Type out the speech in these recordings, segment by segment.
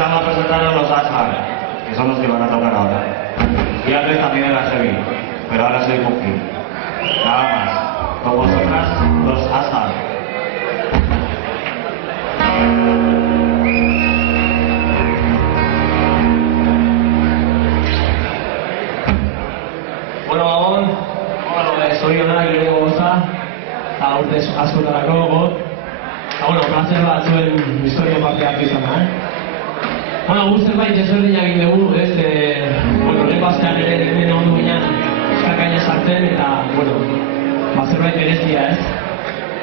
Vamos a presentar a los Ashar, que son los que van a tocar ahora. Y antes también era Heavy, pero ahora soy Punky. Nada más. Con vosotras, los Ashar. Bueno, Gabon, zorionak gure goza, eta urte askotarako got. Bueno, plazer bat zuen historia parte hartu izan, Bueno, gu zerbait ezberdinak egin dugu, ez? Lehen bastean ere hemen ondu ginen eskakaina sartzen, eta, zerbait berezia, ez?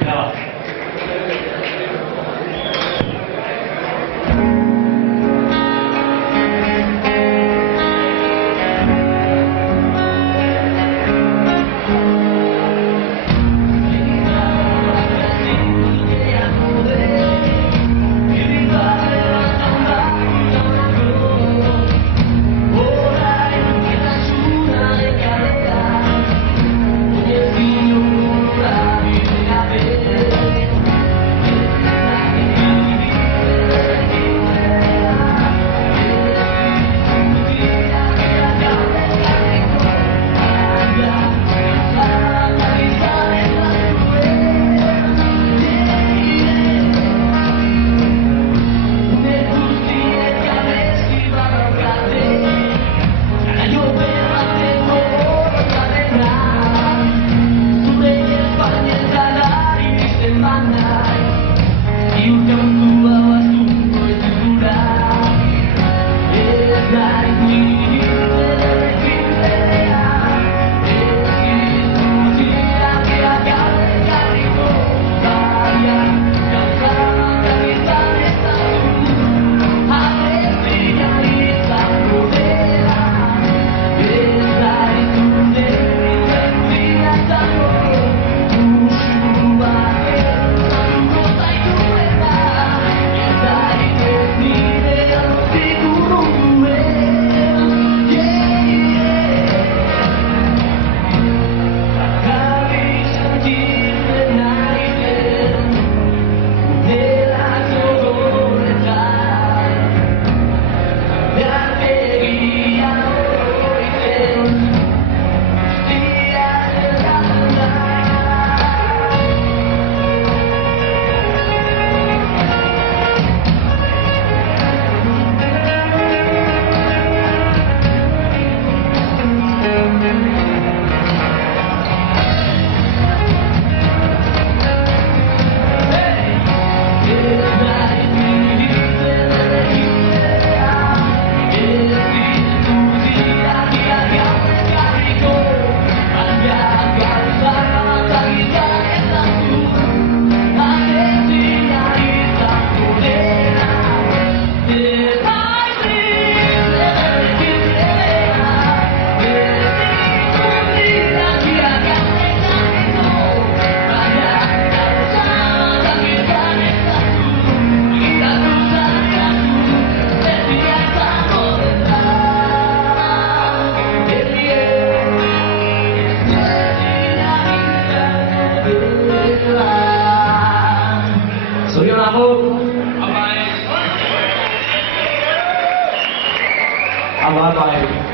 Eta bat. Bye-bye.